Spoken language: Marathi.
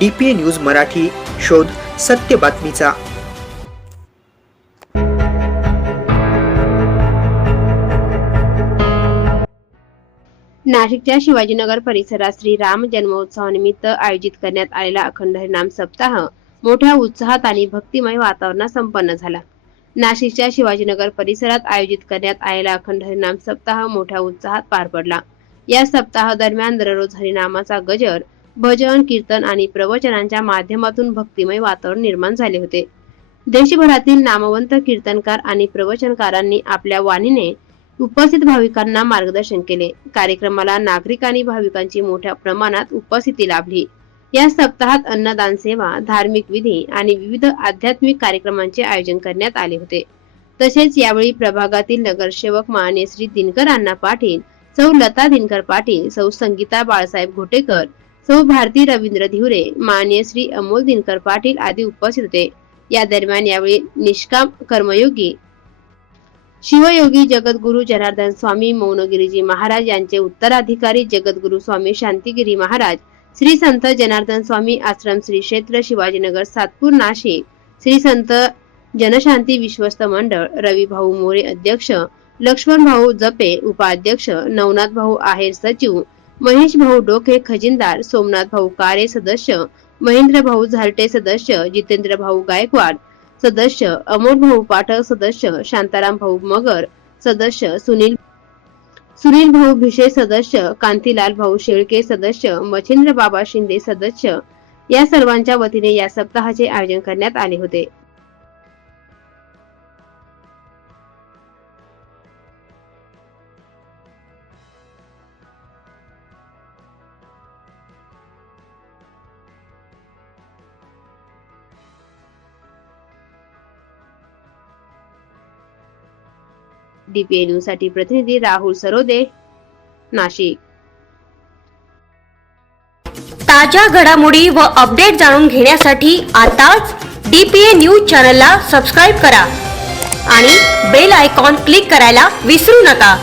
DPA न्यूज मराठी, शोध सत्य बातमीचा। नाशिकच्या शिवाजीनगर परिसरात श्री राम जन्मोत्सवानिमित्त आयोजित करण्यात आलेला अखंड हरिनाम सप्ताह मोठ्या उत्साहात आणि भक्तिमय वातावरणात संपन्न झाला। नाशिकच्या शिवाजीनगर परिसरात आयोजित करण्यात आलेला अखंड हरिनाम सप्ताह मोठ्या उत्साहात पार पडला। या सप्ताह दरम्यान दररोज हरिनामाचा गजर, भजन, कीर्तन आणि प्रवचनांच्या माध्यमातून भक्तिमय वातावरण निर्माण झाले होते। देशभरातील नामवंत कीर्तनकार आणि प्रवचनकारांनी आपल्या वाणीने उपस्थित भाविकांना मार्गदर्शन केले। कार्यक्रमाला नागरिक आणि भाविकांची मोठ्या प्रमाणात उपस्थिती लाभली। या सप्ताहात अन्नदान सेवा, धार्मिक विधी आणि विविध आध्यात्मिक कार्यक्रमांचे आयोजन करण्यात आले होते। तसेच यावेळी प्रभागातील नगरसेवक माननीय श्री दिनकर अण्णा पाटील, सौ लता दिनकर पाटील, सौ संगीता बाळासाहेब घोटेकर, सौ भारती रवींद्र धिवरे, माननीय श्री अमोल दिनकर पाटील आदी उपस्थित होते। या दरम्यान यावेळी निष्काम कर्मयोगी शिवयोगी जगद्गुरु जनार्दन स्वामी मौनगिरीजी महाराज यांचे उत्तराधिकारी जगद्गुरु स्वामी शांतिगिरी महाराज, श्री संत जनार्दन स्वामी आश्रम श्री क्षेत्र शिवाजीनगर सातपूर नाशिक, श्री संत जनशांती विश्वस्त मंडळ रवी भाऊ मोरे अध्यक्ष, लक्ष्मण भाऊ जपे उपाध्यक्ष, नवनाथ भाऊ आहेर सचिव, महेश भाऊ डोके खजिनदार, सोमनाथ भाऊ कारे सदस्य, महेंद्र भाऊ झारटे सदस्य, जितेंद्र भाऊ गायकवाड सदस्य, अमोल भाऊ पाठक सदस्य, शांताराम भाऊ मगर सदस्य, सुनील भाऊ भिशे सदस्य, कांतीलाल भाऊ शेळके सदस्य, मच्छिंद्र बाबा शिंदे सदस्य या सर्वांच्या वतीने या सप्ताहाचे आयोजन करण्यात आले होते। DPA न्यूज साठी प्रतिनिधी राहुल सरोदे, नाशिक। ताज्या घडामोडी व अपडेट जाणून घेण्यासाठी आताच DPA न्यूज चॅनलला सबस्क्राईब करा आणि बेल आयकॉन क्लिक करायला विसरू नका।